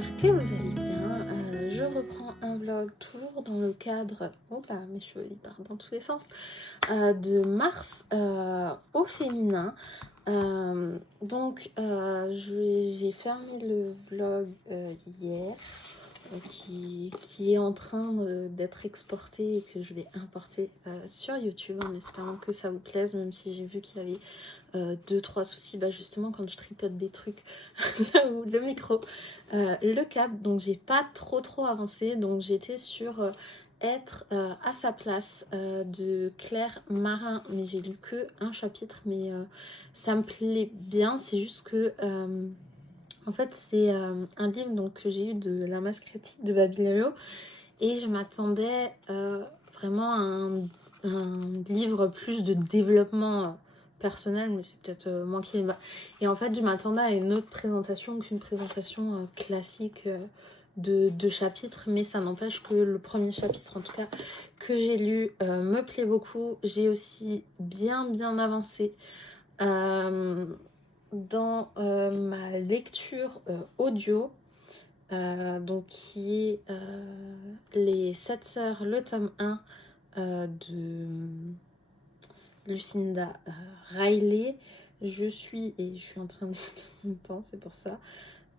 j'espère que vous allez bien. Je reprends un vlog toujours dans le cadre, oh là mes cheveux ils partent dans tous les sens, de mars au féminin. J'ai fermé le vlog hier qui est en train d'être exporté et que je vais importer sur YouTube en espérant que ça vous plaise, même si j'ai vu qu'il y avait 2-3 soucis, justement quand je tripote des trucs là où le micro, le câble, donc j'ai pas trop avancé, donc j'étais sur être à sa place de Claire Marin, mais j'ai lu que un chapitre, mais ça me plaît bien, c'est juste que en fait c'est un livre donc, que j'ai eu de la masse critique de Babylio et je m'attendais vraiment à un livre plus de développement personnel, mais c'est peut-être moi qui aime. Et en fait, je m'attendais à une autre présentation qu'une présentation classique de chapitres, mais ça n'empêche que le premier chapitre, en tout cas, que j'ai lu, me plaît beaucoup. J'ai aussi bien avancé dans ma lecture audio. Donc qui est Les 7 sœurs, le tome 1 de Lucinda Riley. Je suis en train de en même temps, c'est pour ça.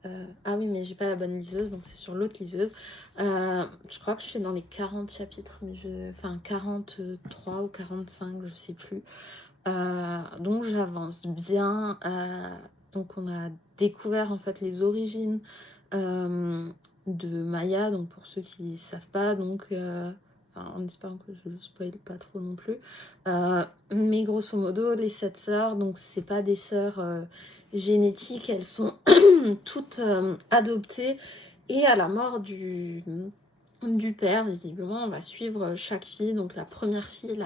Ah oui, mais j'ai pas la bonne liseuse, donc c'est sur l'autre liseuse. Je crois que je suis dans les 40 chapitres, mais enfin 43 ou 45, je sais plus. Donc j'avance bien. Donc on a découvert en fait les origines de Maya, donc pour ceux qui savent pas, donc en espérant que je ne spoil pas trop non plus, mais grosso modo les 7 sœurs, donc c'est pas des sœurs génétiques, elles sont toutes adoptées, et à la mort du père, visiblement on va suivre chaque fille. Donc la première fille,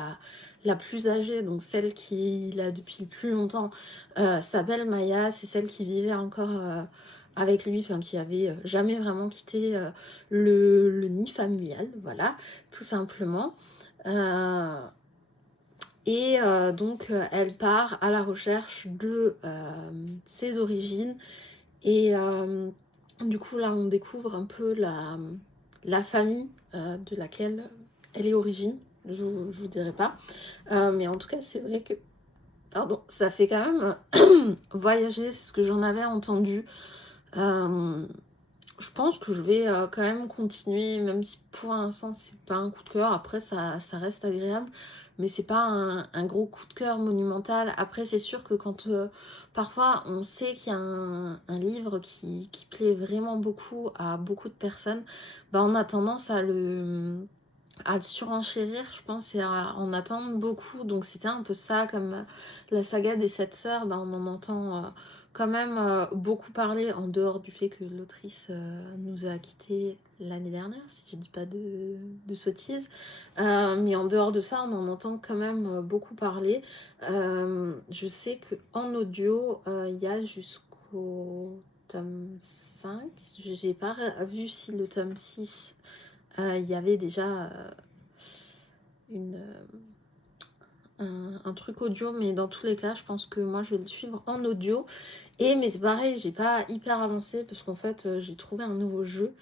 la plus âgée, donc celle qui l'a depuis le plus longtemps, s'appelle Maya, c'est celle qui vivait encore avec lui, enfin qui avait jamais vraiment quitté le nid familial, voilà, tout simplement. Donc elle part à la recherche de ses origines, et du coup là on découvre un peu la famille de laquelle elle est origine. Je vous dirai pas, mais en tout cas c'est vrai que ça fait quand même voyager, c'est ce que j'en avais entendu. Je pense que je vais quand même continuer, même si pour l'instant c'est pas un coup de cœur. Après ça reste agréable, mais c'est pas un gros coup de cœur monumental. Après c'est sûr que quand parfois on sait qu'il y a un livre qui plaît vraiment beaucoup à beaucoup de personnes, on a tendance à le surenchérir, je pense, et à en attendre beaucoup. Donc c'était un peu ça, comme la saga des 7 sœurs, on en entend quand même beaucoup parler, en dehors du fait que l'autrice nous a quittés l'année dernière, si je dis pas de sottises. Mais en dehors de ça, on en entend quand même beaucoup parler. Je sais qu'en audio, il y a jusqu'au tome 5. J'ai pas vu si le tome 6 il y avait déjà un truc audio, mais dans tous les cas je pense que moi je vais le suivre en audio. Mais c'est pareil, j'ai pas hyper avancé parce qu'en fait j'ai trouvé un nouveau jeu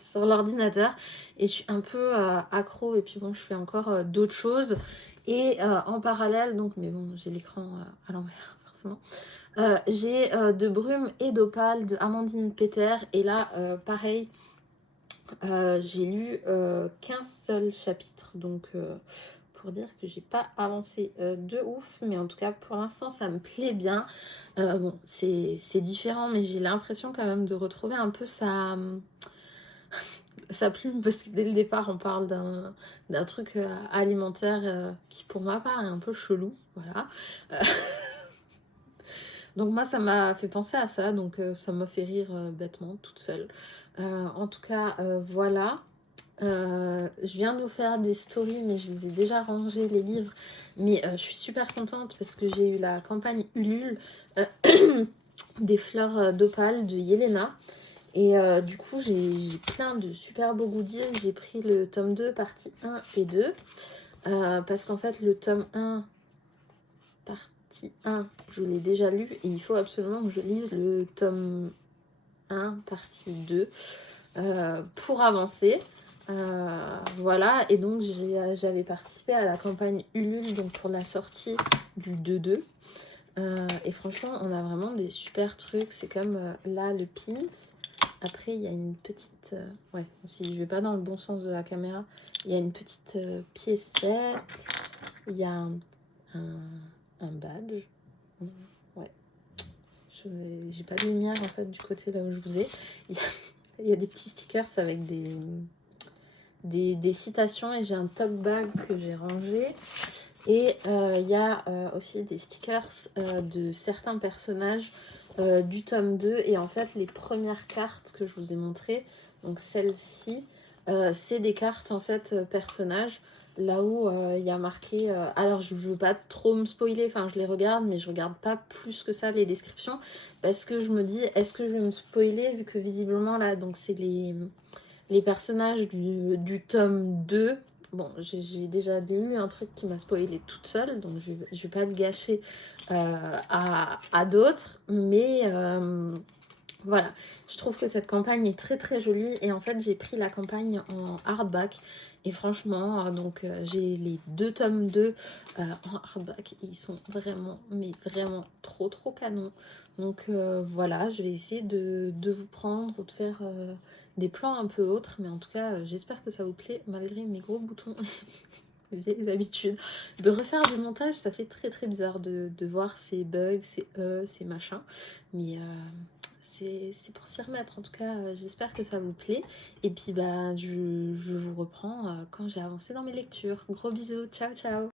sur l'ordinateur et je suis un peu accro, et puis bon je fais encore d'autres choses et en parallèle, donc mais bon j'ai l'écran à l'envers forcément. J'ai De Brume et d'Opale de Amandine Peter, et là pareil, j'ai lu qu'un seul chapitre, donc pour dire que j'ai pas avancé de ouf, mais en tout cas pour l'instant ça me plaît bien. Bon, c'est différent, mais j'ai l'impression quand même de retrouver un peu sa plume, parce que dès le départ on parle d'un truc alimentaire qui pour ma part est un peu chelou, voilà. Donc moi ça m'a fait penser à ça, donc ça m'a fait rire bêtement toute seule. En tout cas voilà. Je viens de vous faire des stories, mais je les ai déjà rangés les livres, mais je suis super contente parce que j'ai eu la campagne Ulule des fleurs d'opale de Yelena, et du coup j'ai plein de super beaux goodies. J'ai pris le tome 2 partie 1 et 2 parce qu'en fait le tome 1 partie 1 je l'ai déjà lu et il faut absolument que je lise le tome 1, partie 2, pour avancer. Voilà, et donc j'avais participé à la campagne Ulule, donc pour la sortie du 2-2. Et franchement, on a vraiment des super trucs. C'est comme là, le pins. Après, il y a une petite... ouais, si je vais pas dans le bon sens de la caméra, il y a une petite piécette. Il y a un badge. Ouais. J'ai pas de lumière en fait du côté là où je vous ai. Il y a des petits stickers avec des citations et j'ai un tote bag que j'ai rangé. Et il y a aussi des stickers de certains personnages du tome 2. Et en fait, les premières cartes que je vous ai montrées, donc celle-ci, c'est des cartes en fait personnages. Là où il y a marqué... alors, je ne veux pas trop me spoiler, enfin, je les regarde, mais je regarde pas plus que ça les descriptions. Parce que je me dis, est-ce que je vais me spoiler, vu que visiblement, là, donc c'est les personnages du tome 2. Bon, j'ai déjà lu un truc qui m'a spoilé toute seule, donc je vais pas le gâcher à d'autres. Mais voilà, je trouve que cette campagne est très très jolie. Et en fait, j'ai pris la campagne en hardback. Et franchement, donc j'ai les 2 tomes 2 en hardback. Ils sont vraiment, mais vraiment trop trop canons. Donc voilà, je vais essayer de vous prendre ou de faire des plans un peu autres. Mais en tout cas, j'espère que ça vous plaît malgré mes gros boutons. Vieilles habitudes. De refaire du montage, ça fait très très bizarre de voir ces bugs, ces machins. Mais c'est pour s'y remettre. En tout cas, j'espère que ça vous plaît. Et puis, bah, je vous reprends quand j'ai avancé dans mes lectures. Gros bisous, ciao ciao.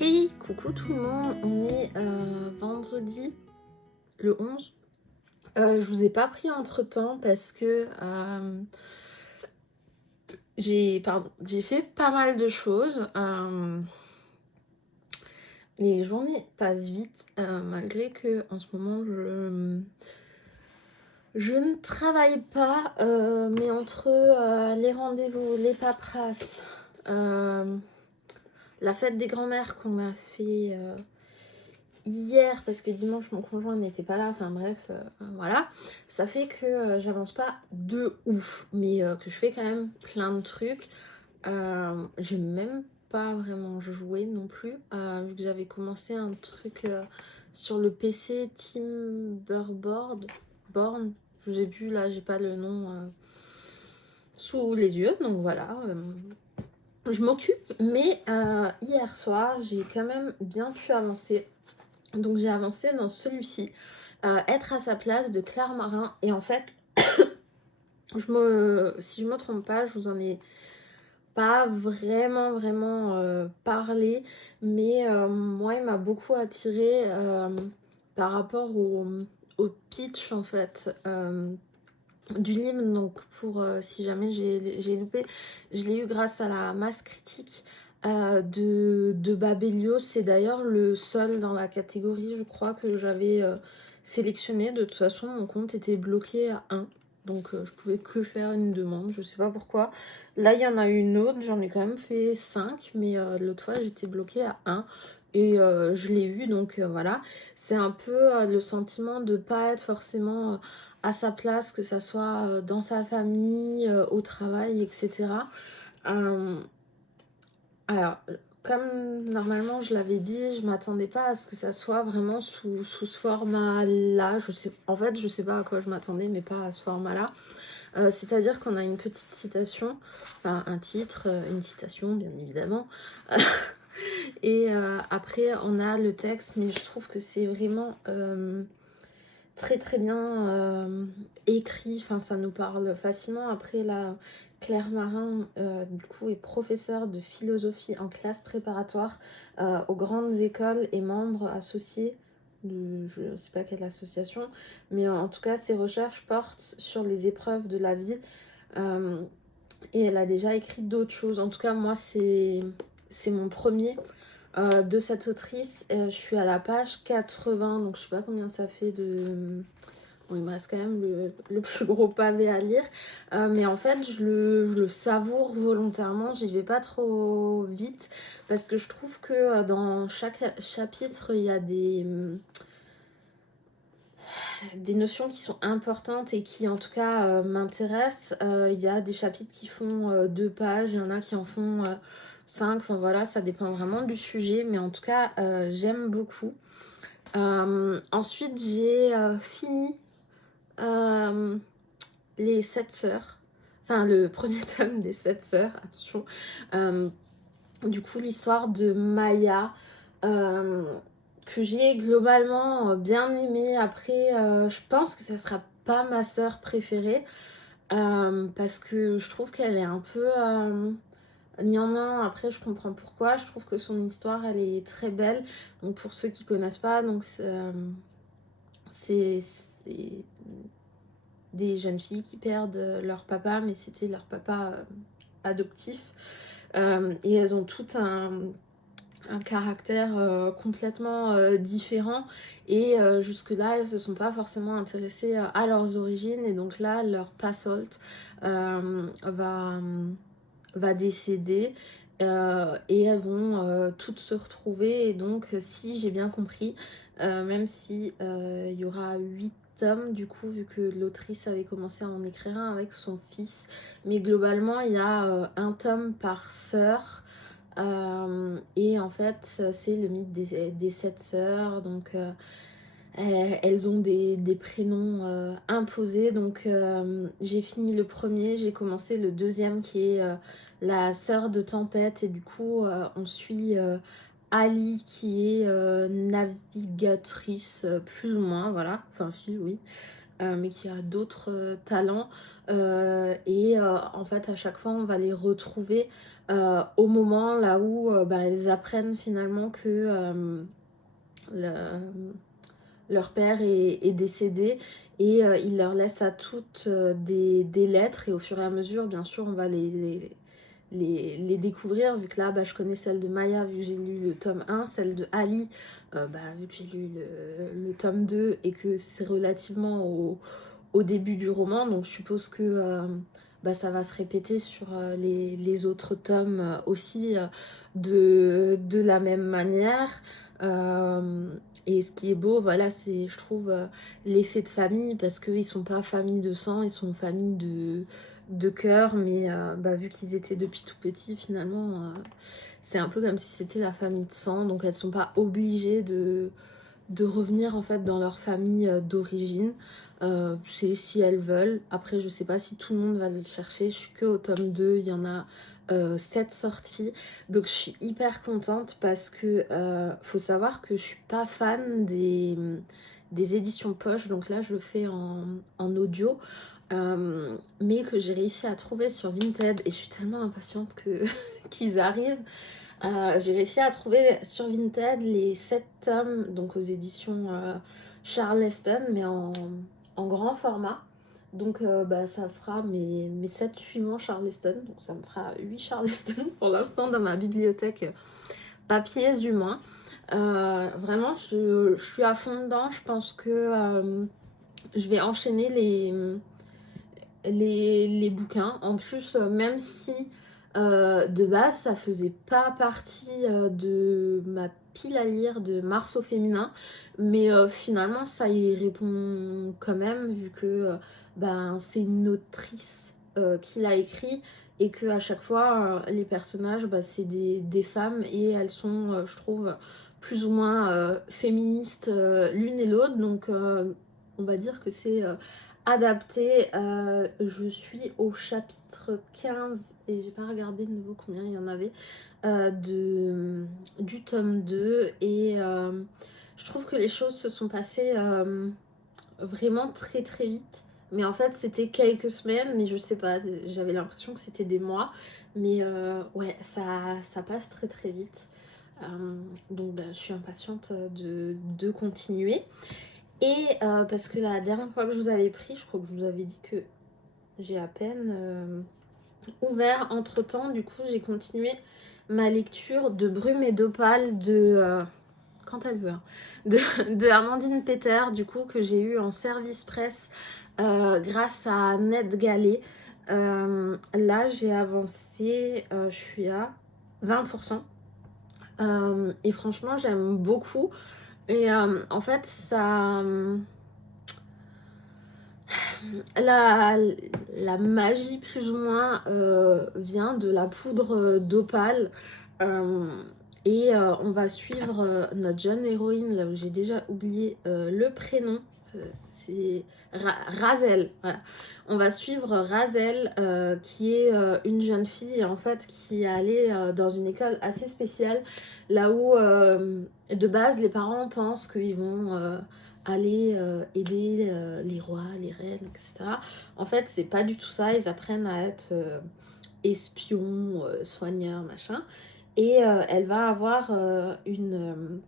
Hey, coucou tout le monde, on est vendredi le 11. Je vous ai pas pris entre temps parce que j'ai fait pas mal de choses. Les journées passent vite malgré que en ce moment je ne travaille pas, mais entre les rendez-vous, les paperasses, la fête des grands-mères qu'on m'a fait hier parce que dimanche mon conjoint n'était pas là, enfin bref, voilà, ça fait que j'avance pas de ouf, mais que je fais quand même plein de trucs. J'ai même pas vraiment joué non plus, vu que j'avais commencé un truc sur le PC Timberboard, Born, je vous ai vu là, j'ai pas le nom sous les yeux, donc voilà. Je m'occupe, mais hier soir, j'ai quand même bien pu avancer. Donc j'ai avancé dans celui-ci, être à sa place de Claire Marin. Et en fait, si je me trompe pas, je vous en ai pas vraiment parlé, mais moi il m'a beaucoup attiré par rapport au pitch en fait du livre. Donc pour si jamais j'ai loupé, je l'ai eu grâce à la masse critique de Babelio. C'est d'ailleurs le seul dans la catégorie, je crois, que j'avais sélectionné. De toute façon, mon compte était bloqué à 1. Donc je pouvais que faire une demande, je sais pas pourquoi. Là, il y en a une autre, j'en ai quand même fait 5, mais l'autre fois, j'étais bloquée à 1. Et je l'ai eu, donc voilà. C'est un peu le sentiment de pas être forcément à sa place, que ça soit dans sa famille, au travail, etc. Alors, comme normalement je l'avais dit, je m'attendais pas à ce que ça soit vraiment sous ce format-là. En fait, je sais pas à quoi je m'attendais, mais pas à ce format-là. C'est-à-dire qu'on a une petite citation, enfin un titre, une citation bien évidemment. Et après, on a le texte, mais je trouve que c'est vraiment très très bien écrit. Enfin, ça nous parle facilement. Après, là, Claire Marin, du coup, est professeure de philosophie en classe préparatoire aux grandes écoles et membre associé de, je ne sais pas quelle association, mais en tout cas, ses recherches portent sur les épreuves de la vie. Et elle a déjà écrit d'autres choses. En tout cas, moi, c'est mon premier de cette autrice. Je suis à la page 80, donc je sais pas combien ça fait Bon, il me reste quand même le plus gros pavé à lire. Mais en fait, je le savoure volontairement. J'y vais pas trop vite. Parce que je trouve que dans chaque chapitre, il y a des notions qui sont importantes et qui en tout cas m'intéressent. Il y a des chapitres qui font 2 pages, il y en a qui en font 5, enfin voilà, ça dépend vraiment du sujet, mais en tout cas j'aime beaucoup. Ensuite j'ai fini les 7 sœurs, enfin le premier tome des 7 sœurs, attention. Du coup l'histoire de Maya, que j'ai globalement bien aimé. Après, je pense que ça sera pas ma sœur préférée, parce que je trouve qu'elle est un peu gnangnan. Après, je comprends pourquoi. Je trouve que son histoire, elle est très belle. Donc, pour ceux qui connaissent pas, donc c'est des jeunes filles qui perdent leur papa, mais c'était leur papa adoptif. Et elles ont tout un caractère complètement différent, et jusque là elles se sont pas forcément intéressées à leurs origines, et donc là leur passolt va décéder, et elles vont toutes se retrouver. Et donc si j'ai bien compris, même si il y aura 8 tomes du coup, vu que l'autrice avait commencé à en écrire un avec son fils, mais globalement il y a un tome par sœur. Et en fait, c'est le mythe des 7 sœurs. Donc, elles ont des prénoms imposés. Donc, j'ai fini le premier, j'ai commencé le deuxième qui est la sœur de Tempête. Et du coup, on suit Ali qui est navigatrice, plus ou moins, voilà. Enfin, si, oui. Mais qui a d'autres talents. Et en fait, à chaque fois, on va les retrouver au moment là où elles apprennent finalement que leur père est décédé, et il leur laisse à toutes des lettres. Et au fur et à mesure, bien sûr, on va les découvrir, vu que là je connais celle de Maya vu que j'ai lu le tome 1, celle de Ali vu que j'ai lu le tome 2, et que c'est relativement au début du roman, donc je suppose que ça va se répéter sur les autres tomes aussi, de la même manière. Et ce qui est beau, voilà, c'est, je trouve, l'effet de famille, parce qu'ils sont pas famille de sang, ils sont famille de cœur. Mais vu qu'ils étaient depuis tout petits, finalement, c'est un peu comme si c'était la famille de sang. Donc elles sont pas obligées de revenir en fait dans leur famille d'origine. C'est si elles veulent. Après, je sais pas si tout le monde va le chercher. Je suis que au tome 2, il y en a 7 sorties. Donc je suis hyper contente, parce que faut savoir que je suis pas fan des éditions poche. Donc là, je le fais en audio. Mais que j'ai réussi à trouver sur Vinted, et je suis tellement impatiente qu'ils arrivent. J'ai réussi à trouver sur Vinted les 7 tomes, donc aux éditions Charleston, mais en grand format. Donc ça fera mes 7 suivants Charleston, donc ça me fera 8 Charleston pour l'instant dans ma bibliothèque papier du moins. Vraiment, je suis à fond dedans. Je pense que je vais enchaîner les bouquins. En plus, même si de base ça faisait pas partie de ma pile à lire de Mars au féminin, mais finalement ça y répond quand même, vu que c'est une autrice qui l'a écrit, et que à chaque fois les personnages c'est des femmes, et elles sont je trouve plus ou moins féministes l'une et l'autre. Donc on va dire que c'est adapté. Je suis au chapitre 15, et j'ai pas regardé de nouveau combien il y en avait du tome 2. Et je trouve que les choses se sont passées vraiment très très vite. Mais en fait c'était quelques semaines, mais je sais pas, j'avais l'impression que c'était des mois. Mais ouais, ça passe très très vite. Donc je suis impatiente de continuer. Et parce que la dernière fois que je vous avais pris, je crois que je vous avais dit que j'ai à peine ouvert entre temps. Du coup, j'ai continué ma lecture de Brume et d'Opale de quand elle veut, hein, de Amandine Peter, du coup, que j'ai eu en service presse grâce à Ned Gallet. Là, j'ai avancé, je suis à 20%. Et franchement, j'aime beaucoup. Et en fait, ça... La magie, plus ou moins, vient de la poudre d'opale. On va suivre notre jeune héroïne, là où j'ai déjà oublié le prénom. C'est Razel. Voilà. On va suivre Razel, qui est une jeune fille, en fait, qui est allée dans une école assez spéciale, là où, de base, les parents pensent qu'ils vont... aller aider les rois, les reines, etc. En fait, c'est pas du tout ça. Ils apprennent à être espions, soigneurs, machin. Et elle va avoir une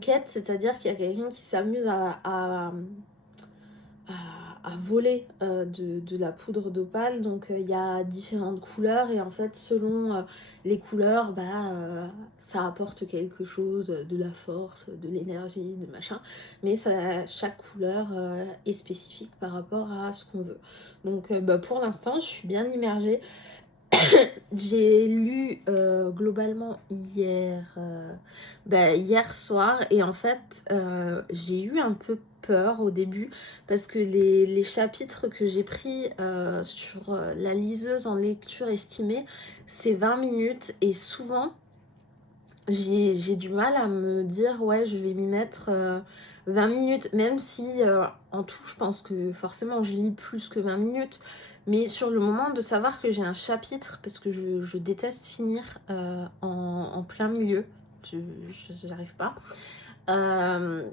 quête, c'est-à-dire qu'il y a quelqu'un qui s'amuse à voler de la poudre d'opale. Donc il y a différentes couleurs et en fait selon les couleurs, ça apporte quelque chose, de la force, de l'énergie, de machin. Mais chaque couleur est spécifique par rapport à ce qu'on veut. Donc pour l'instant je suis bien immergée. J'ai lu globalement hier soir et en fait j'ai eu un peu peur au début parce que les chapitres que j'ai pris sur la liseuse en lecture estimée, c'est 20 minutes et souvent j'ai du mal à me dire ouais je vais m'y mettre 20 minutes, même si en tout je pense que forcément je lis plus que 20 minutes, mais sur le moment de savoir que j'ai un chapitre, parce que je déteste finir en plein milieu, j'arrive pas.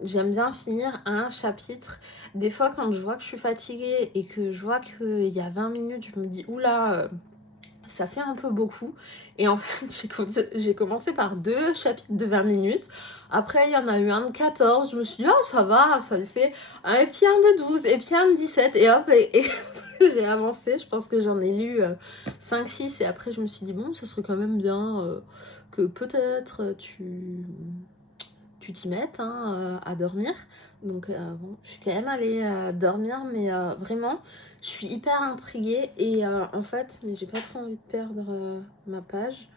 J'aime bien finir un chapitre. Des fois quand je vois que je suis fatiguée et que je vois qu'il y a 20 minutes, je me dis oula, ça fait un peu beaucoup. Et en fait, j'ai commencé par 2 chapitres de 20 minutes. Après, il y en a eu un de 14. Je me suis dit, oh, ça va, ça le fait. Et puis un de 12, et puis un de 17. Et hop, et j'ai avancé. Je pense que j'en ai lu 5-6. Et après, je me suis dit, bon, ce serait quand même bien que peut-être tu t'y mettes à dormir. Donc bon, je suis quand même allée dormir, mais vraiment, je suis hyper intriguée et en fait, mais j'ai pas trop envie de perdre ma page.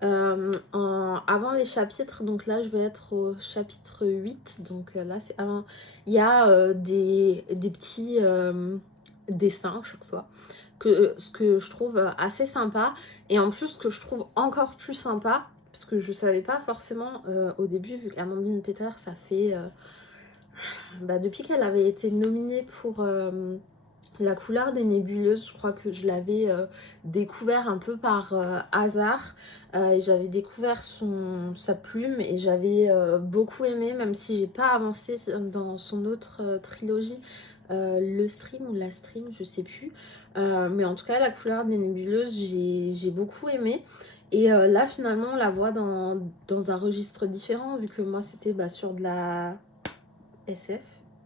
Avant les chapitres, donc là je vais être au chapitre 8, donc là c'est avant. Il y a des petits dessins chaque fois. Ce que je trouve assez sympa, et en plus ce que je trouve encore plus sympa, parce que je savais pas forcément au début, vu qu'Amandine Peter, ça fait depuis qu'elle avait été nominée pour la couleur des nébuleuses, je crois que je l'avais découvert un peu par hasard. Et j'avais découvert sa plume et j'avais beaucoup aimé, même si j'ai pas avancé dans son autre trilogie, le stream ou la stream, je sais plus. Mais en tout cas, la couleur des nébuleuses, j'ai beaucoup aimé. Et là, finalement, on la voit dans un registre différent, vu que moi, c'était sur de la SF.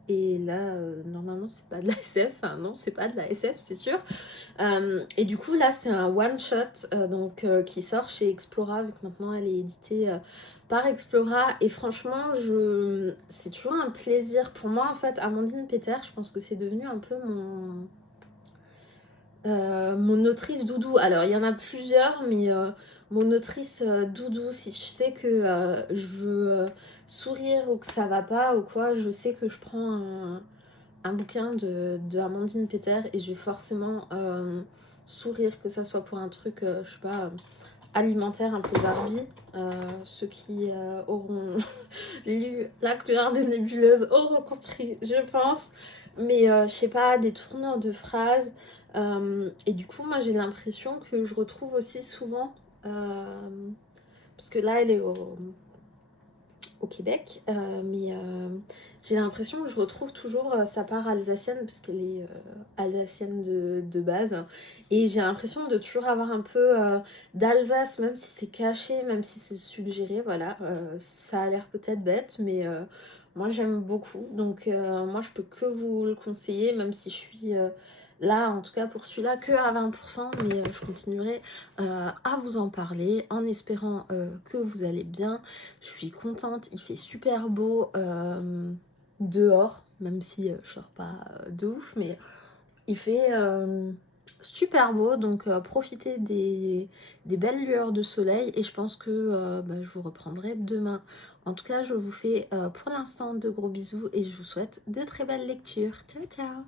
Et là, normalement, c'est pas de la SF. Enfin, non, c'est pas de la SF, c'est sûr. Et du coup, là, c'est un one-shot qui sort chez Explora, vu que maintenant, elle est éditée par Explora. Et franchement, c'est toujours un plaisir. Pour moi, en fait, Amandine Peter, je pense que c'est devenu un peu mon autrice doudou. Alors, il y en a plusieurs, mais mon autrice doudou, si je sais que je veux sourire ou que ça va pas ou quoi, je sais que je prends un bouquin de Amandine Peter et je vais forcément sourire, que ça soit pour un truc, je sais pas, alimentaire un peu Barbie. Ceux qui auront lu La couleur des nébuleuses auront compris, je pense. Mais je sais pas, des tournures de phrases. Et du coup, moi j'ai l'impression que je retrouve aussi souvent, parce que là elle est au Québec, mais j'ai l'impression que je retrouve toujours sa part alsacienne, parce qu'elle est alsacienne de base, et j'ai l'impression de toujours avoir un peu d'Alsace, même si c'est caché, même si c'est suggéré, voilà. Ça a l'air peut-être bête, mais moi j'aime beaucoup, donc moi je peux que vous le conseiller, même si je suis Là, en tout cas pour celui-là, que à 20%, mais je continuerai à vous en parler en espérant que vous allez bien. Je suis contente, il fait super beau dehors, même si je sors pas de ouf, mais il fait super beau, donc profitez des belles lueurs de soleil et je pense que je vous reprendrai demain. En tout cas, je vous fais pour l'instant de gros bisous et je vous souhaite de très belles lectures. Ciao, ciao!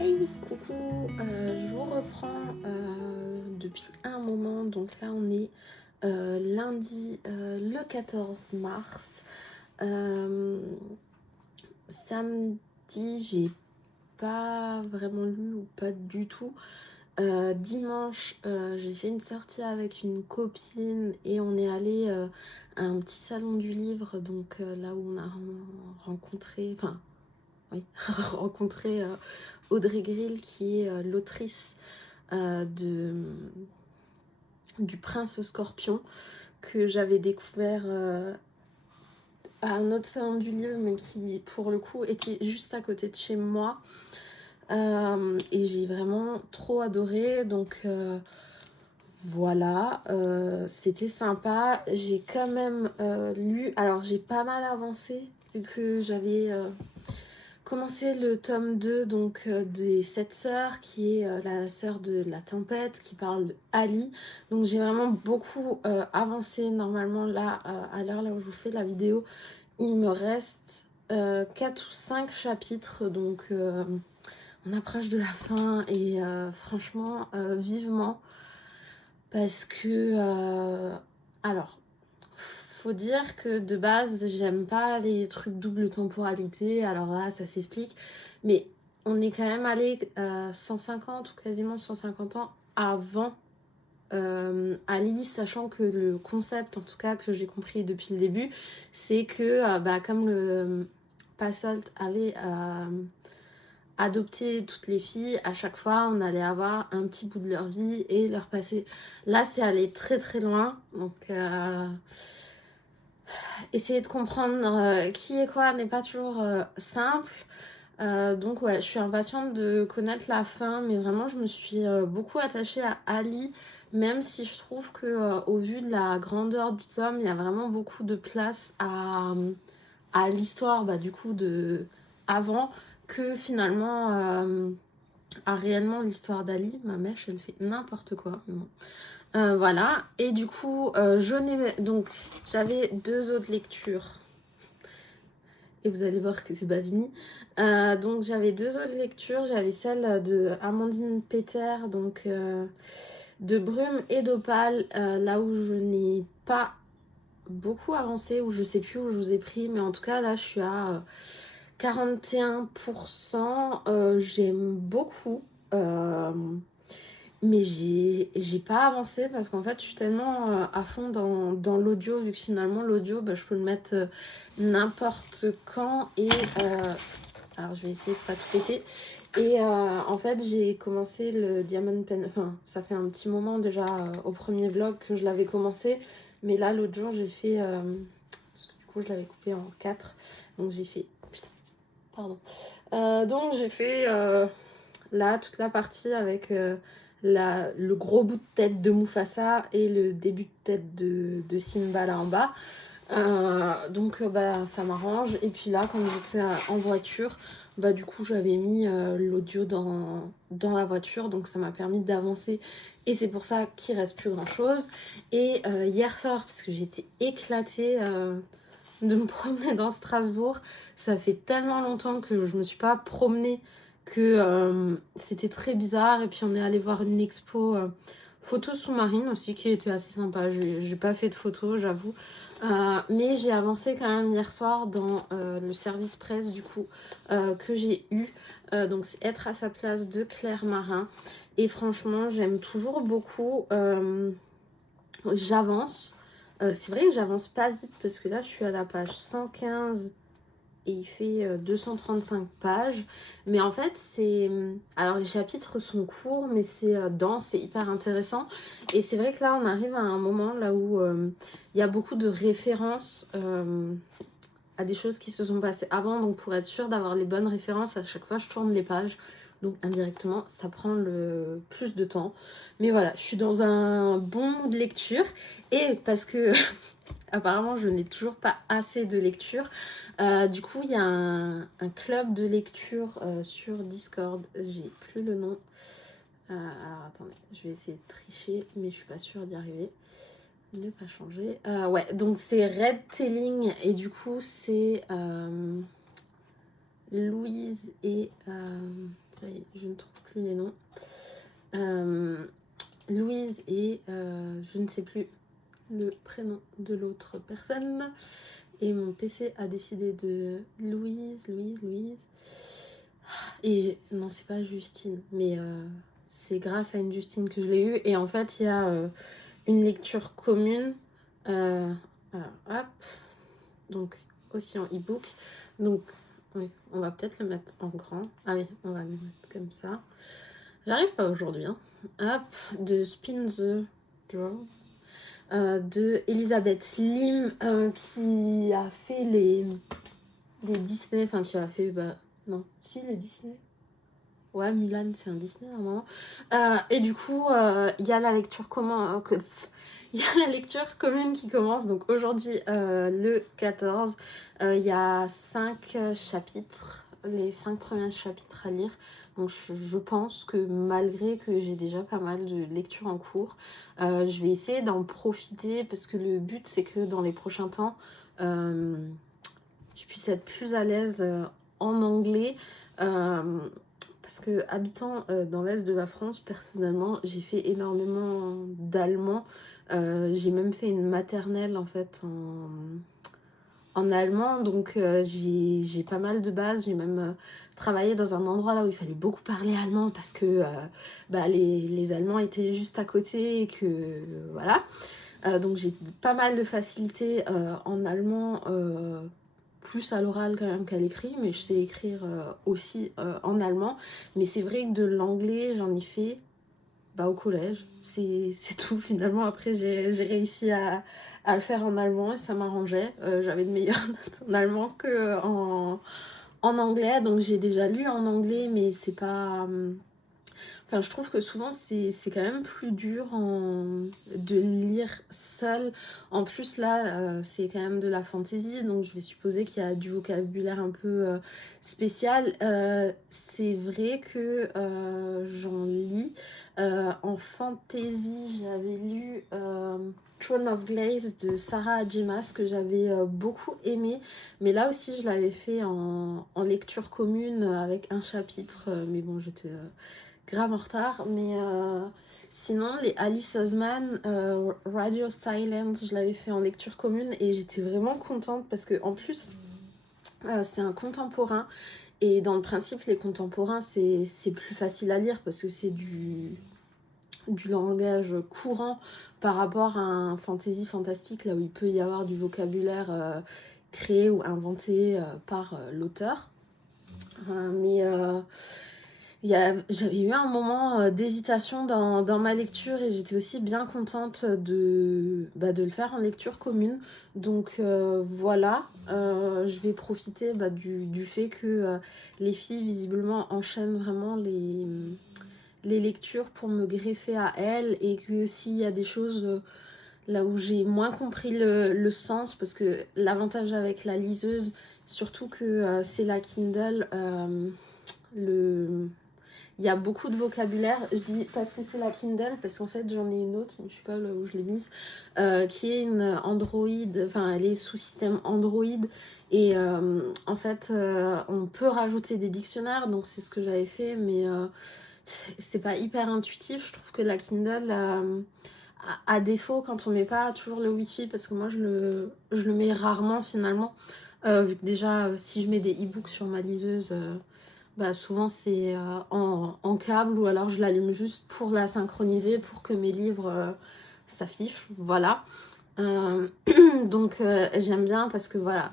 Hey, coucou, je vous reprends depuis un moment, donc là on est lundi le 14 mars. Samedi, j'ai pas vraiment lu ou pas du tout. Dimanche, j'ai fait une sortie avec une copine et on est allé à un petit salon du livre, donc là où on a rencontré, enfin, oui, rencontré Audrey Grill, qui est l'autrice du Prince Scorpion, que j'avais découvert à un autre salon du livre, mais qui pour le coup était juste à côté de chez moi. Et j'ai vraiment trop adoré, donc voilà, c'était sympa. J'ai quand même lu, alors j'ai pas mal avancé vu que j'avais commencé le tome 2 donc des 7 sœurs, qui est la sœur de la tempête, qui parle de Ali. Donc j'ai vraiment beaucoup avancé. Normalement là, à l'heure là où je vous fais la vidéo, il me reste 4 ou 5 chapitres, donc on approche de la fin et franchement vivement, parce que alors faut dire que de base j'aime pas les trucs double temporalité, alors là ça s'explique, mais on est quand même allé 150 ou quasiment 150 ans avant Ali, sachant que le concept, en tout cas que j'ai compris depuis le début, c'est que comme le Passolt avait adopté toutes les filles, à chaque fois on allait avoir un petit bout de leur vie et leur passé. Là c'est allé très très loin, donc essayer de comprendre qui est quoi n'est pas toujours simple. Donc ouais, je suis impatiente de connaître la fin, mais vraiment je me suis beaucoup attachée à Ali, même si je trouve que au vu de la grandeur du tome, il y a vraiment beaucoup de place à l'histoire du coup de avant, que finalement à réellement l'histoire d'Ali. Ma mèche elle fait n'importe quoi, mais bon. Voilà, et du coup j'avais 2 autres lectures et vous allez voir que c'est pas fini. Donc j'avais 2 autres lectures, j'avais celle de Amandine Peter, donc de Brume et d'Opale, là où je n'ai pas beaucoup avancé, où je sais plus où je vous ai pris, mais en tout cas là je suis à 41%, j'aime beaucoup. Mais j'ai pas avancé parce qu'en fait je suis tellement à fond dans l'audio, vu que finalement l'audio je peux le mettre n'importe quand. Et alors je vais essayer de pas tout péter. Et en fait j'ai commencé le Diamond Pen, enfin ça fait un petit moment déjà au premier vlog que je l'avais commencé, mais là l'autre jour j'ai fait parce que du coup je l'avais coupé en 4, donc j'ai fait putain pardon, donc j'ai fait là toute la partie avec le gros bout de tête de Mufasa et le début de tête de Simba là en bas. Donc ça m'arrange. Et puis là, quand j'étais en voiture, du coup j'avais mis l'audio dans la voiture, donc ça m'a permis d'avancer. Et c'est pour ça qu'il reste plus grand chose. Et hier soir, parce que j'étais éclatée de me promener dans Strasbourg, ça fait tellement longtemps que je me suis pas promenée que c'était très bizarre. Et puis on est allé voir une expo photo sous-marine aussi, qui était assez sympa. J'ai pas fait de photos, j'avoue, mais j'ai avancé quand même hier soir dans le service presse du coup que j'ai eu, donc c'est Être à sa place de Claire Marin. Et franchement j'aime toujours beaucoup. J'avance, c'est vrai que j'avance pas vite parce que là je suis à la page 115 et il fait 235 pages. Mais en fait, alors les chapitres sont courts, mais c'est dense, c'est hyper intéressant. Et c'est vrai que là, on arrive à un moment là où il y a beaucoup de références à des choses qui se sont passées avant, donc pour être sûre d'avoir les bonnes références, à chaque fois je tourne les pages, donc indirectement ça prend le plus de temps. Mais voilà, je suis dans un bon mood de lecture, et parce que apparemment je n'ai toujours pas assez de lecture, du coup il y a un club de lecture sur Discord, j'ai plus le nom. Alors attendez, je vais essayer de tricher, mais je suis pas sûre d'y arriver. Ne pas changer. Ouais, donc c'est Red Telling, et du coup c'est Louise et ça y est, je ne trouve plus les noms. Louise et je ne sais plus le prénom de l'autre personne, et mon PC a décidé de Louise. Et non, c'est pas Justine, mais c'est grâce à une Justine que je l'ai eue, et en fait il y a une lecture commune. Alors, hop, donc aussi en e-book. Donc, oui, on va peut-être le mettre en grand. Ah oui, on va le mettre comme ça. J'arrive pas aujourd'hui. Hein. Hop, de Spin the Draw. De Elisabeth Lim, qui a fait les Disney, enfin qui a fait, non, si, les Disney. Ouais, Mulan, c'est un Disney normalement. Et du coup, il y a la lecture il y a la lecture commune qui commence. Donc aujourd'hui, le 14, il y a 5 chapitres, les 5 premiers chapitres à lire. Donc je pense que malgré que j'ai déjà pas mal de lectures en cours, je vais essayer d'en profiter, parce que le but c'est que dans les prochains temps, je puisse être plus à l'aise en anglais. Parce que habitant dans l'est de la France, personnellement, j'ai fait énormément d'allemand. J'ai même fait une maternelle en fait en allemand, donc j'ai pas mal de bases. J'ai même travaillé dans un endroit là où il fallait beaucoup parler allemand, parce que les Allemands étaient juste à côté, et que voilà. Donc j'ai pas mal de facilité en allemand, plus à l'oral quand même qu'à l'écrit, mais je sais écrire aussi en allemand. Mais c'est vrai que de l'anglais, j'en ai fait au collège, c'est tout finalement. Après j'ai réussi à le faire en allemand, et ça m'arrangeait. J'avais de meilleures notes en allemand que en anglais, donc j'ai déjà lu en anglais, mais c'est pas... Enfin, je trouve que souvent, c'est quand même plus dur de lire seul. En plus, là, c'est quand même de la fantasy, donc je vais supposer qu'il y a du vocabulaire un peu spécial. C'est vrai que j'en lis. En fantasy, j'avais lu Throne of Glaze de Sarah Adjemas, que j'avais beaucoup aimé. Mais là aussi, je l'avais fait en lecture commune avec un chapitre. Mais bon, j'étais... grave en retard, mais sinon les Alice Oseman, Radio Silence, je l'avais fait en lecture commune, et j'étais vraiment contente, parce que en plus c'est un contemporain, et dans le principe les contemporains c'est plus facile à lire, parce que c'est du langage courant par rapport à un fantasy fantastique, là où il peut y avoir du vocabulaire créé ou inventé par l'auteur. Mais j'avais eu un moment d'hésitation dans ma lecture, et j'étais aussi bien contente de le faire en lecture commune. Donc voilà, je vais profiter du fait que les filles visiblement enchaînent vraiment les lectures pour me greffer à elles, et que s'il y a des choses là où j'ai moins compris le sens, parce que l'avantage avec la liseuse, surtout que c'est la Kindle, il y a beaucoup de vocabulaire. Je dis parce que c'est la Kindle, parce qu'en fait j'en ai une autre, mais je sais pas là où je l'ai mise, qui est une Android, enfin elle est sous système Android, et en fait on peut rajouter des dictionnaires, donc c'est ce que j'avais fait, mais c'est pas hyper intuitif. Je trouve que la Kindle, à défaut, quand on met pas toujours le wifi, parce que moi je le mets rarement finalement, vu que déjà si je mets des e-books sur ma liseuse, souvent c'est en câble, ou alors je l'allume juste pour la synchroniser, pour que mes livres s'affichent, voilà. Donc j'aime bien, parce que voilà,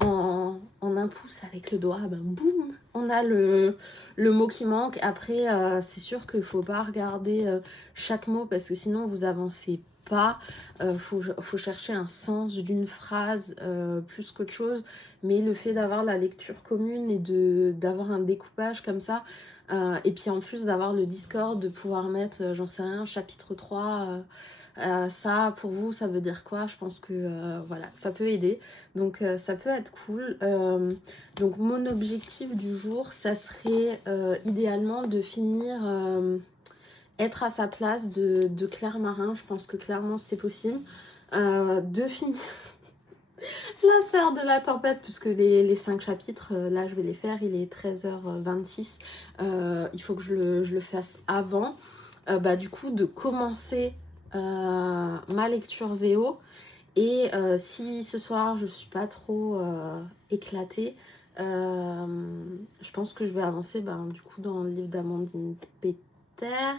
en un pouce avec le doigt, boum, on a le mot qui manque. Après c'est sûr qu'il faut pas regarder chaque mot, parce que sinon vous avancez pas. Faut chercher un sens d'une phrase plus qu'autre chose. Mais le fait d'avoir la lecture commune et d'avoir un découpage comme ça, et puis en plus d'avoir le Discord, de pouvoir mettre, j'en sais rien, chapitre 3, ça pour vous ça veut dire quoi? Je pense que voilà, ça peut aider. Donc ça peut être cool. Donc mon objectif du jour, ça serait idéalement de finir, être à sa place de Claire Marin. Je pense que clairement c'est possible. De finir la sœur de la tempête, puisque les 5 chapitres, là je vais les faire, il est 13h26. Il faut que je le fasse avant. Du coup, de commencer ma lecture VO. Et si ce soir je suis pas trop éclatée, je pense que je vais avancer du coup dans le livre d'Amandine Peter.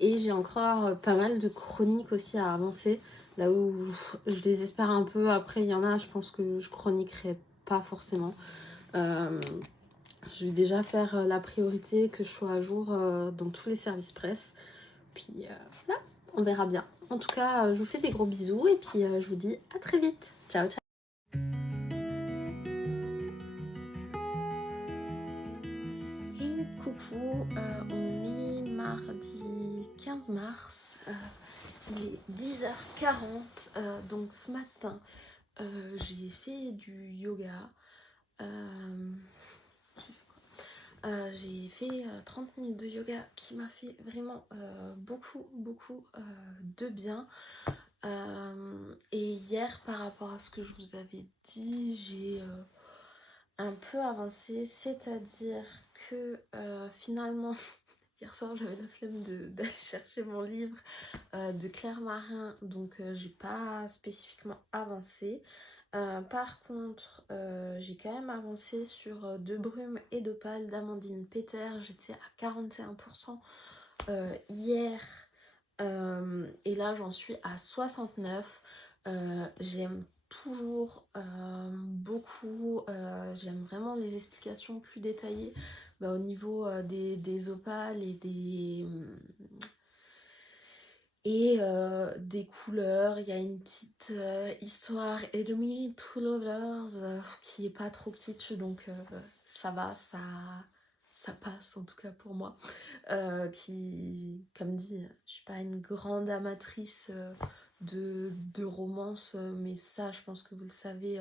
Et j'ai encore pas mal de chroniques aussi à avancer. Là où je désespère un peu, après il y en a, je pense que je chroniquerai pas forcément. Je vais déjà faire la priorité, que je sois à jour dans tous les services presse. Puis voilà, on verra bien. En tout cas, je vous fais des gros bisous et puis je vous dis à très vite. Ciao, ciao. Et coucou, on est mardi 15 mars. Il est 10h40. Donc ce matin, j'ai fait du yoga. J'ai fait 30 minutes de yoga qui m'a fait vraiment beaucoup de bien. Et hier, par rapport à ce que je vous avais dit, j'ai un peu avancé, c'est-à-dire que finalement, hier soir j'avais la flemme d'aller chercher mon livre de Claire Marin, donc j'ai pas spécifiquement avancé. Par contre, j'ai quand même avancé sur De Brume et d'Opale d'Amandine Peter. J'étais à 41% hier, et là j'en suis à 69. J'aime toujours beaucoup, j'aime vraiment les explications plus détaillées au niveau des opales des couleurs. Il y a une petite histoire Enemy to Lovers qui est pas trop kitsch, donc ça va, ça passe en tout cas pour moi. Qui, comme dit, je suis pas une grande amatrice de romance, mais ça je pense que vous le savez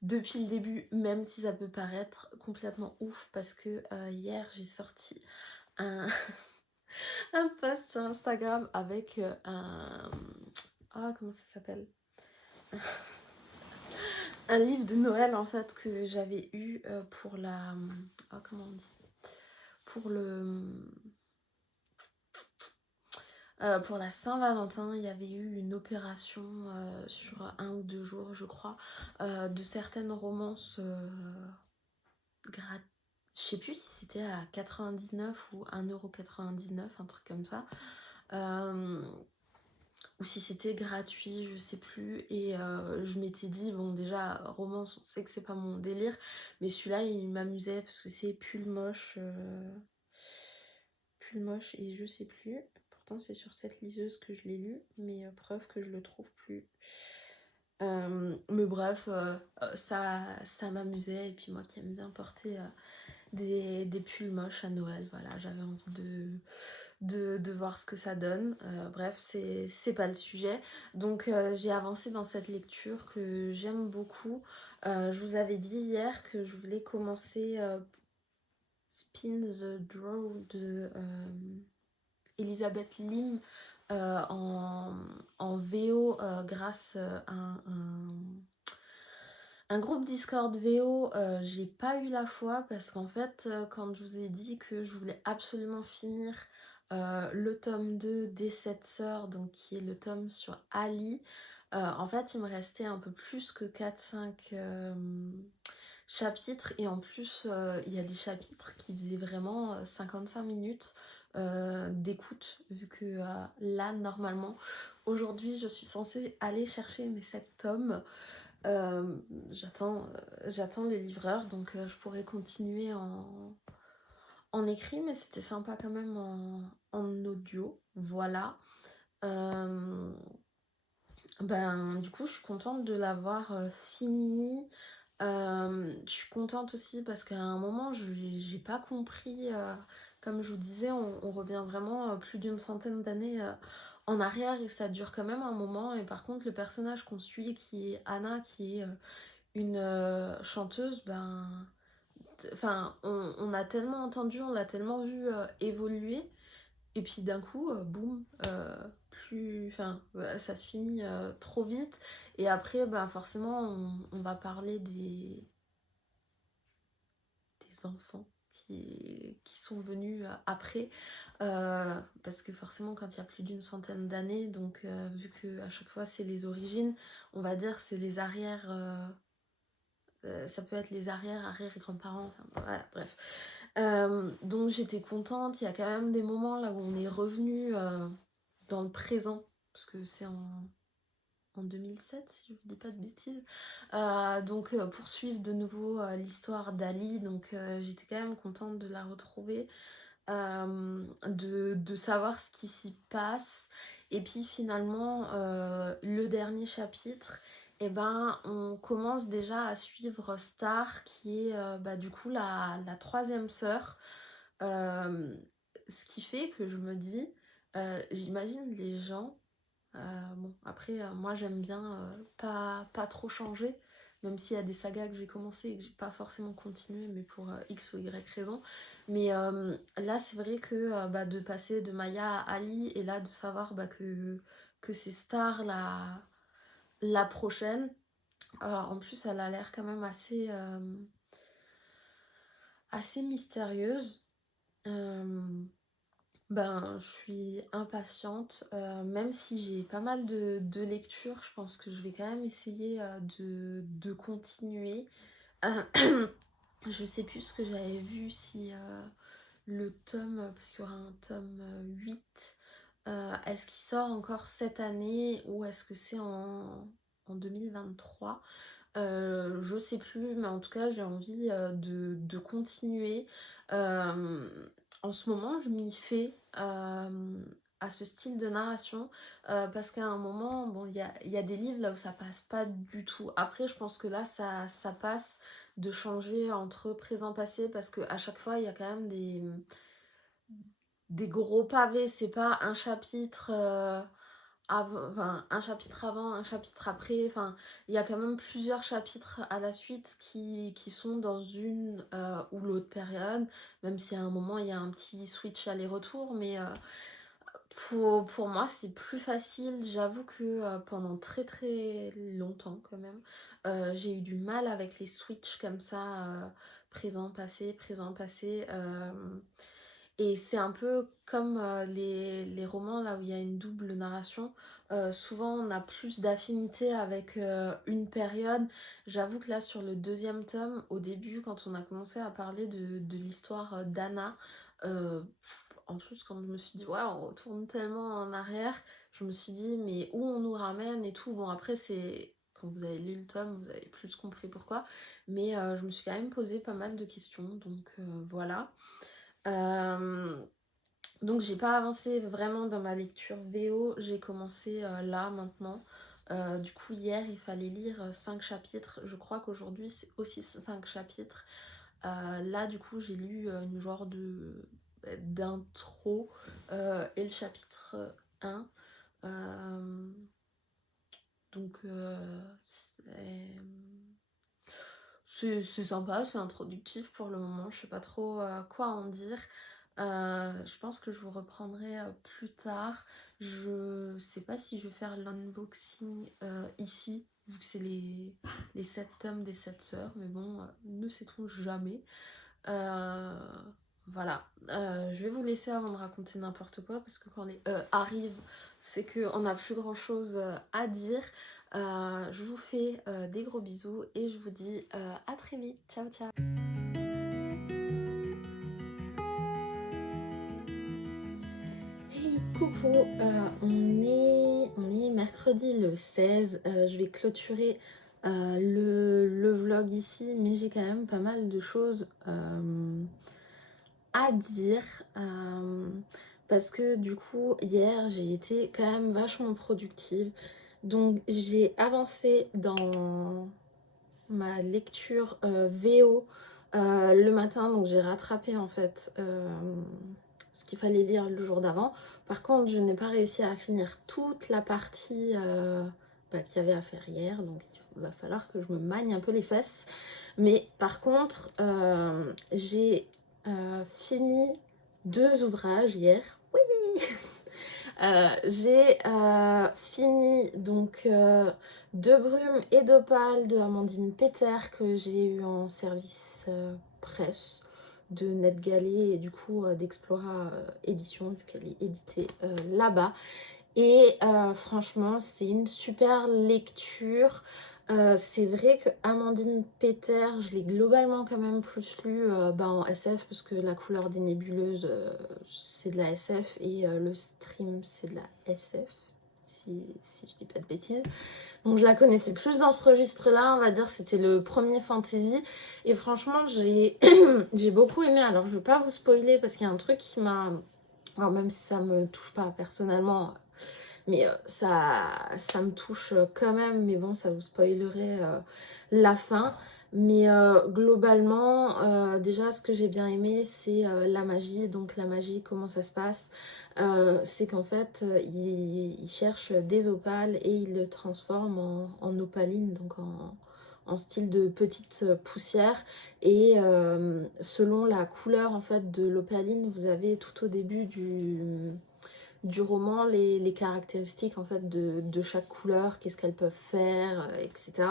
depuis le début, même si ça peut paraître complètement ouf, parce que hier j'ai sorti un un post sur Instagram avec un... Ah, comment ça s'appelle? Un livre de Noël en fait que j'avais eu pour la... Ah, comment on dit? Pour le... pour la Saint-Valentin, il y avait eu une opération sur 1 ou 2 jours, je crois, de certaines romances gratuites. Je sais plus si c'était à 99 ou 1,99€, un truc comme ça. Ou si c'était gratuit, je sais plus. Et je m'étais dit, bon déjà, romance, on sait que c'est pas mon délire, mais celui-là, il m'amusait parce que c'est pull moche et je sais plus. Pourtant, c'est sur cette liseuse que je l'ai lu, mais preuve que je le trouve plus. Mais bref, ça m'amusait. Et puis moi qui aime bien porter des pulls moches à Noël, voilà, j'avais envie de voir ce que ça donne. Bref, c'est pas le sujet. Donc j'ai avancé dans cette lecture que j'aime beaucoup. Je vous avais dit hier que je voulais commencer Spin the Draw de Elisabeth Lim en VO grâce à un groupe Discord VO. J'ai pas eu la foi parce qu'en fait quand je vous ai dit que je voulais absolument finir le tome 2 des 7 sœurs, donc qui est le tome sur Ali, en fait il me restait un peu plus que 4-5 chapitres, et en plus il y a des chapitres qui faisaient vraiment 55 minutes d'écoute, vu que là normalement aujourd'hui je suis censée aller chercher mes 7 tomes. J'attends le livreur, donc je pourrais continuer en écrit, mais c'était sympa quand même en audio, voilà. Ben, du coup, je suis contente de l'avoir fini. Je suis contente aussi parce qu'à un moment, j'ai pas compris, comme je vous disais, on revient vraiment plus d'une centaine d'années en arrière et ça dure quand même un moment. Et par contre, le personnage qu'on suit, qui est Anna, qui est une chanteuse, ben, enfin, on a tellement entendu, on l'a tellement vu évoluer. Et puis d'un coup, boum, enfin, ça se finit trop vite. Et après, bah, forcément, on va parler des enfants qui sont venus après. Parce que forcément, quand il y a plus d'une centaine d'années, donc vu que à chaque fois c'est les origines, on va dire c'est les arrières. Ça peut être les arrière-grands-parents, enfin, voilà, bref. Donc j'étais contente, il y a quand même des moments là où on est revenu dans le présent, parce que c'est en 2007 si je vous dis pas de bêtises. Donc poursuivre de nouveau l'histoire d'Ali, donc j'étais quand même contente de la retrouver, de savoir ce qui s'y passe. Et puis finalement, le dernier chapitre, et ben, on commence déjà à suivre Star, qui est bah, du coup la troisième sœur. Ce qui fait que je me dis, j'imagine les gens, bon, après, moi j'aime bien pas trop changer, même s'il y a des sagas que j'ai commencé et que j'ai pas forcément continué, mais pour X ou Y raison. Mais là, c'est vrai que bah, de passer de Maya à Ali, et là de savoir bah, que c'est Star la prochaine. En plus, elle a l'air quand même assez mystérieuse. Ben, je suis impatiente, même si j'ai pas mal de lectures, je pense que je vais quand même essayer de continuer. Je sais plus ce que j'avais vu, si le tome, parce qu'il y aura un tome 8, est-ce qu'il sort encore cette année ou est-ce que c'est en 2023? Je sais plus, mais en tout cas, j'ai envie de continuer. Euh, En ce moment, je m'y fais à ce style de narration parce qu'à un moment, bon, il y a des livres là où ça passe pas du tout. Après, je pense que là, ça passe de changer entre présent-passé parce qu'à chaque fois, il y a quand même des gros pavés. C'est pas un chapitre. Enfin, un chapitre avant, un chapitre après, enfin, il y a quand même plusieurs chapitres à la suite qui sont dans une ou l'autre période, même si à un moment il y a un petit switch aller-retour, mais pour moi c'est plus facile. J'avoue que pendant très très longtemps quand même, j'ai eu du mal avec les switches comme ça, présent, passé. Et c'est un peu comme les romans là où il y a une double narration. Souvent on a plus d'affinité avec une période. J'avoue que là sur le deuxième tome, au début quand on a commencé à parler de l'histoire d'Anna, en plus quand je me suis dit ouais on retourne tellement en arrière, je me suis dit mais où on nous ramène et tout. Bon après c'est... Quand vous avez lu le tome, vous avez plus compris pourquoi. Mais je me suis quand même posé pas mal de questions. Donc voilà. Euh, donc j'ai pas avancé vraiment dans ma lecture VO, j'ai commencé là maintenant. Du coup hier il fallait lire 5 chapitres, je crois qu'aujourd'hui c'est aussi 5 chapitres. Là du coup j'ai lu une genre d'intro et le chapitre 1. Donc c'est sympa, c'est introductif pour le moment, je sais pas trop quoi en dire. Je pense que je vous reprendrai plus tard. Je sais pas si je vais faire l'unboxing ici, vu que c'est les 7 tomes des 7 sœurs, mais bon, ne sait-on jamais. Euh, voilà, je vais vous laisser avant de raconter n'importe quoi, parce que quand les arrivent, c'est qu'on n'a plus grand chose à dire. Je vous fais des gros bisous et je vous dis à très vite. Ciao, ciao. Hey, coucou, on est mercredi le 16. Je vais clôturer le vlog ici, mais j'ai quand même pas mal de choses à dire. Parce que du coup, hier, j'ai été quand même vachement productive. Donc j'ai avancé dans ma lecture VO le matin, donc j'ai rattrapé en fait ce qu'il fallait lire le jour d'avant. Par contre, je n'ai pas réussi à finir toute la partie qu'il y avait à faire hier, donc il va falloir que je me magne un peu les fesses. Mais par contre, j'ai fini 2 ouvrages hier. Oui. J'ai fini donc De Brume et d'Opale de Amandine Peter que j'ai eu en service presse de NetGalley et du coup d'Explora Édition vu qu'elle est éditée là-bas. Et franchement, c'est une super lecture. C'est vrai que Amandine Peter, je l'ai globalement quand même plus lu en SF parce que La couleur des nébuleuses, c'est de la SF et le stream, c'est de la SF, si je dis pas de bêtises. Donc je la connaissais plus dans ce registre-là, on va dire, c'était le premier fantasy. Et franchement, j'ai j'ai beaucoup aimé. Alors je veux pas vous spoiler parce qu'il y a un truc qui m'a... Alors même si ça me touche pas personnellement, mais ça me touche quand même, mais bon, ça vous spoilerait la fin. Mais globalement, déjà, ce que j'ai bien aimé, c'est la magie. Donc la magie, comment ça se passe? C'est qu'en fait, il cherche des opales et il le transforme en opaline, donc en style de petite poussière. Et selon la couleur en fait de l'opaline, vous avez tout au début du roman les caractéristiques en fait de chaque couleur, qu'est-ce qu'elles peuvent faire, etc.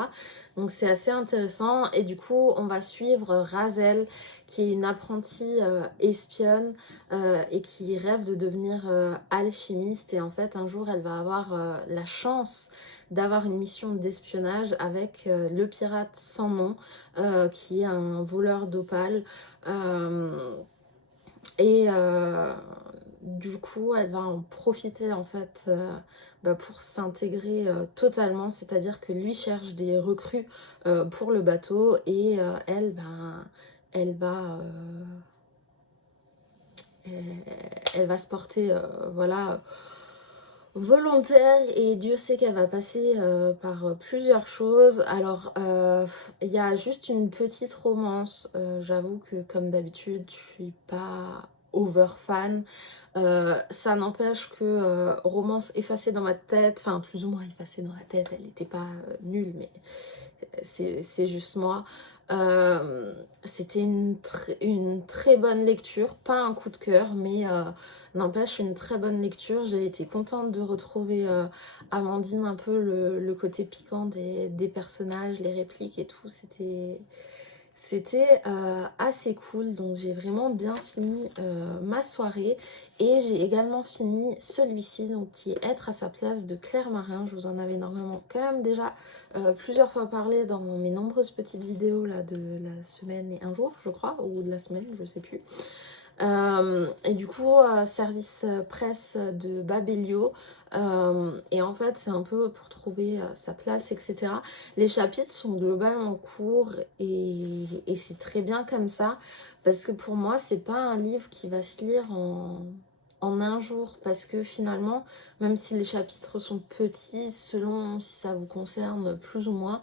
Donc c'est assez intéressant et du coup on va suivre Razel qui est une apprentie espionne et qui rêve de devenir alchimiste et en fait un jour elle va avoir la chance d'avoir une mission d'espionnage avec le pirate sans nom qui est un voleur d'opale et du coup, elle va en profiter en fait pour s'intégrer totalement, c'est-à-dire que lui cherche des recrues pour le bateau et elle, elle va, elle va se porter voilà, volontaire et Dieu sait qu'elle va passer par plusieurs choses. Alors, il y a juste une petite romance, j'avoue que comme d'habitude, je suis pas over fan. Ça n'empêche que romance effacée dans ma tête, enfin plus ou moins effacée dans la tête, elle n'était pas nulle, mais c'est juste moi. C'était une très bonne lecture, pas un coup de cœur, mais n'empêche une très bonne lecture. J'ai été contente de retrouver Amandine, un peu le côté piquant des personnages, les répliques et tout, c'était assez cool, donc j'ai vraiment bien fini ma soirée et j'ai également fini celui-ci, donc qui est Être à sa place de Claire Marin. Je vous en avais normalement quand même déjà plusieurs fois parlé dans mes nombreuses petites vidéos là, de la semaine et un jour, je crois, ou de la semaine, je sais plus. Et du coup, service presse de Babelio. Et en fait, c'est un peu pour trouver sa place, etc. Les chapitres sont globalement courts et c'est très bien comme ça. Parce que pour moi, c'est pas un livre qui va se lire en un jour. Parce que finalement, même si les chapitres sont petits, selon si ça vous concerne plus ou moins,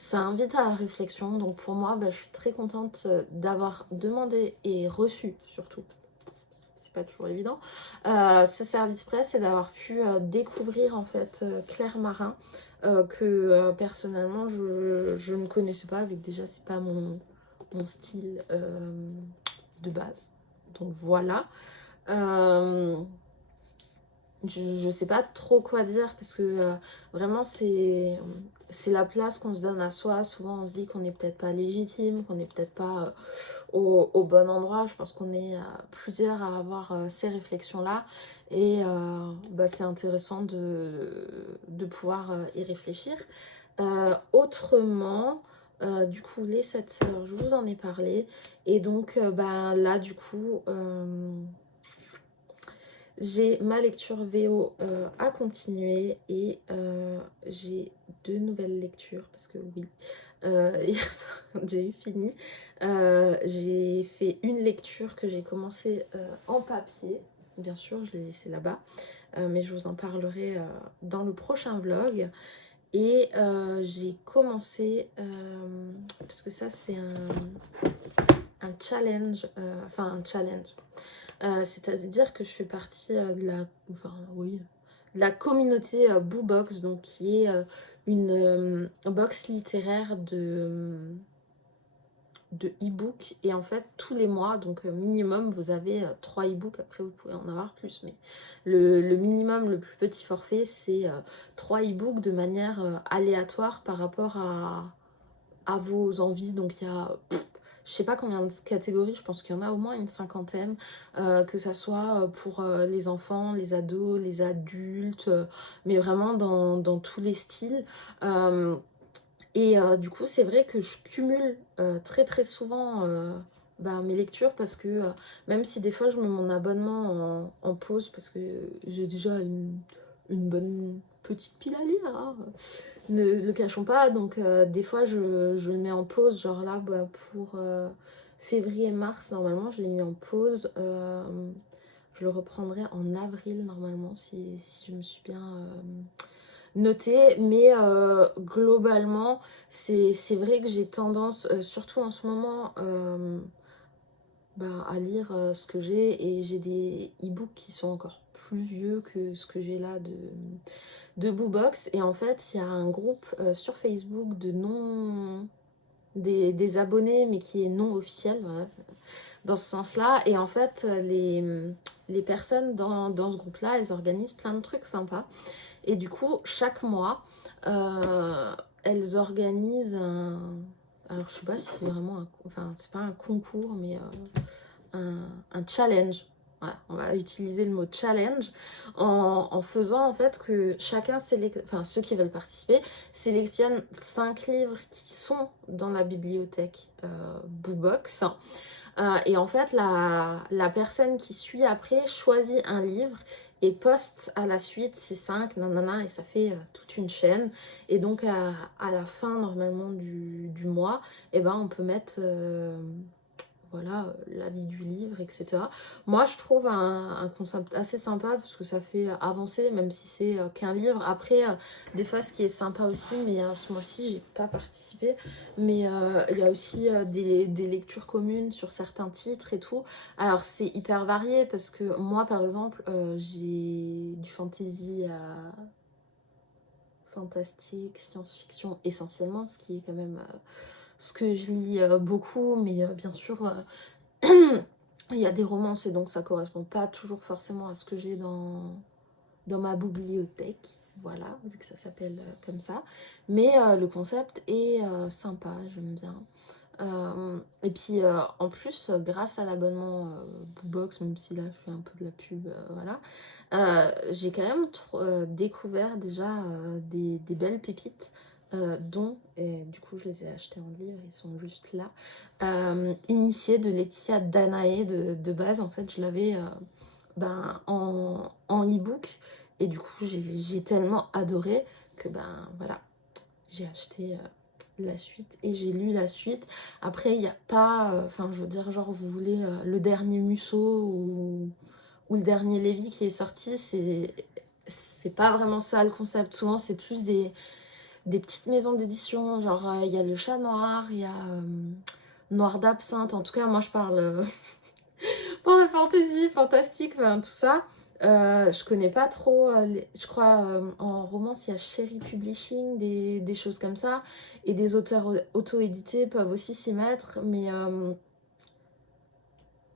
ça invite à la réflexion. Donc pour moi, je suis très contente d'avoir demandé et reçu surtout, c'est pas toujours évident, ce service presse et d'avoir pu découvrir en fait Claire Marin que personnellement je ne connaissais pas vu que déjà c'est pas mon style de base. Donc voilà. Je sais pas trop quoi dire parce que vraiment c'est la place qu'on se donne à soi. Souvent on se dit qu'on n'est peut-être pas légitime, qu'on n'est peut-être pas au bon endroit. Je pense qu'on est plusieurs à avoir ces réflexions-là et c'est intéressant de pouvoir y réfléchir. Autrement, du coup, les 7 sœurs, je vous en ai parlé. Et donc, là, du coup, j'ai ma lecture VO à continuer et j'ai 2 nouvelles lectures parce que oui, hier soir quand j'ai eu fini, j'ai fait une lecture que j'ai commencé en papier. bien sûr, je l'ai laissé là-bas. Mais je vous en parlerai dans le prochain vlog. Et j'ai commencé, parce que ça c'est un challenge, un challenge. C'est-à-dire que je fais partie de la communauté BooBox, donc qui est une box littéraire de e-book. Et en fait, tous les mois, donc minimum, vous avez 3 e-books. Après, vous pouvez en avoir plus, mais le minimum, le plus petit forfait, c'est 3 e-books de manière aléatoire par rapport à vos envies. Donc, il y a... je sais pas combien de catégories, je pense qu'il y en a au moins une cinquantaine, que ça soit pour les enfants, les ados, les adultes, mais vraiment dans tous les styles. Et du coup, c'est vrai que je cumule très très souvent mes lectures parce que même si des fois je mets mon abonnement en pause parce que j'ai déjà une bonne petite pile à lire, hein, ne le cachons pas. Donc des fois je le mets en pause, genre là pour février-mars, normalement je l'ai mis en pause. Je le reprendrai en avril normalement si je me suis bien notée. Mais globalement, c'est vrai que j'ai tendance, surtout en ce moment, à lire ce que j'ai. Et j'ai des e-books qui sont encore plus vieux que ce que j'ai là de BooBox. Et en fait, il y a un groupe sur Facebook de non... des abonnés, mais qui est non officiel, voilà, dans ce sens-là. Et en fait, les personnes dans ce groupe-là, elles organisent plein de trucs sympas. Et du coup, chaque mois, elles organisent un... Alors, je sais pas si c'est vraiment c'est pas un concours, mais un challenge. Voilà, on va utiliser le mot challenge en faisant en fait que chacun ceux qui veulent participer sélectionnent 5 livres qui sont dans la bibliothèque BooBox. Et en fait, la personne qui suit après choisit un livre et poste à la suite ces 5, nanana, et ça fait toute une chaîne. Et donc, à la fin, normalement, du mois, on peut mettre voilà, l'avis du livre, etc. Moi, je trouve un concept assez sympa parce que ça fait avancer, même si c'est qu'un livre. Après, des fois, ce qui est sympa aussi, mais ce mois-ci, j'ai pas participé, mais il y a aussi des lectures communes sur certains titres et tout. Alors, c'est hyper varié parce que moi, par exemple, j'ai du fantastique, science-fiction essentiellement, ce qui est quand même ce que je lis beaucoup, mais bien sûr, il y a des romances et donc ça correspond pas toujours forcément à ce que j'ai dans ma bibliothèque, voilà, vu que ça s'appelle comme ça. Mais le concept est sympa, j'aime bien. Et puis en plus, grâce à l'abonnement BooBox, même si là je fais un peu de la pub, voilà, j'ai quand même découvert déjà des belles pépites, dont, et du coup je les ai achetés en livre, ils sont juste là, Initiée de Laetitia Danaé de base. En fait je l'avais en e-book et du coup j'ai tellement adoré que voilà, j'ai acheté la suite et j'ai lu la suite. Après il n'y a pas, je veux dire, genre vous voulez le dernier Musso ou le dernier Lévy qui est sorti, c'est pas vraiment ça le concept. Souvent c'est plus des petites maisons d'édition, genre il y a Le Chat Noir, il y a Noir d'Absinthe. En tout cas moi je parle pour la fantasy, fantastique, tout ça. Je connais pas trop, je crois en romance il y a Cherry Publishing, des choses comme ça, et des auteurs auto-édités peuvent aussi s'y mettre, mais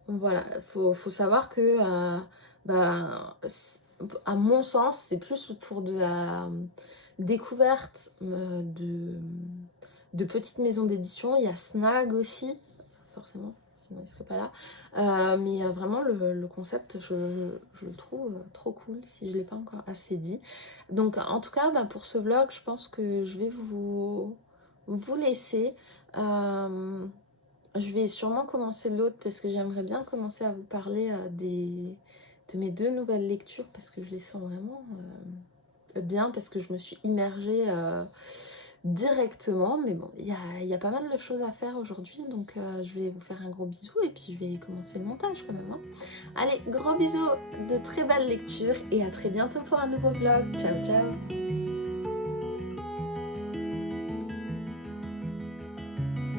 voilà, faut savoir que à mon sens c'est plus pour de la découverte de petites maisons d'édition. Il y a Snag aussi, forcément, sinon il serait pas là. Mais vraiment le concept, je le trouve trop cool, si je l'ai pas encore assez dit. Donc en tout cas, pour ce vlog, je pense que je vais vous laisser. Je vais sûrement commencer l'autre parce que j'aimerais bien commencer à vous parler de mes 2 nouvelles lectures parce que je les sens vraiment bien, parce que je me suis immergée directement, mais bon, il y a pas mal de choses à faire aujourd'hui, donc je vais vous faire un gros bisou et puis je vais commencer le montage quand même, hein. Allez, gros bisous, de très belles lectures et à très bientôt pour un nouveau vlog. Ciao ciao.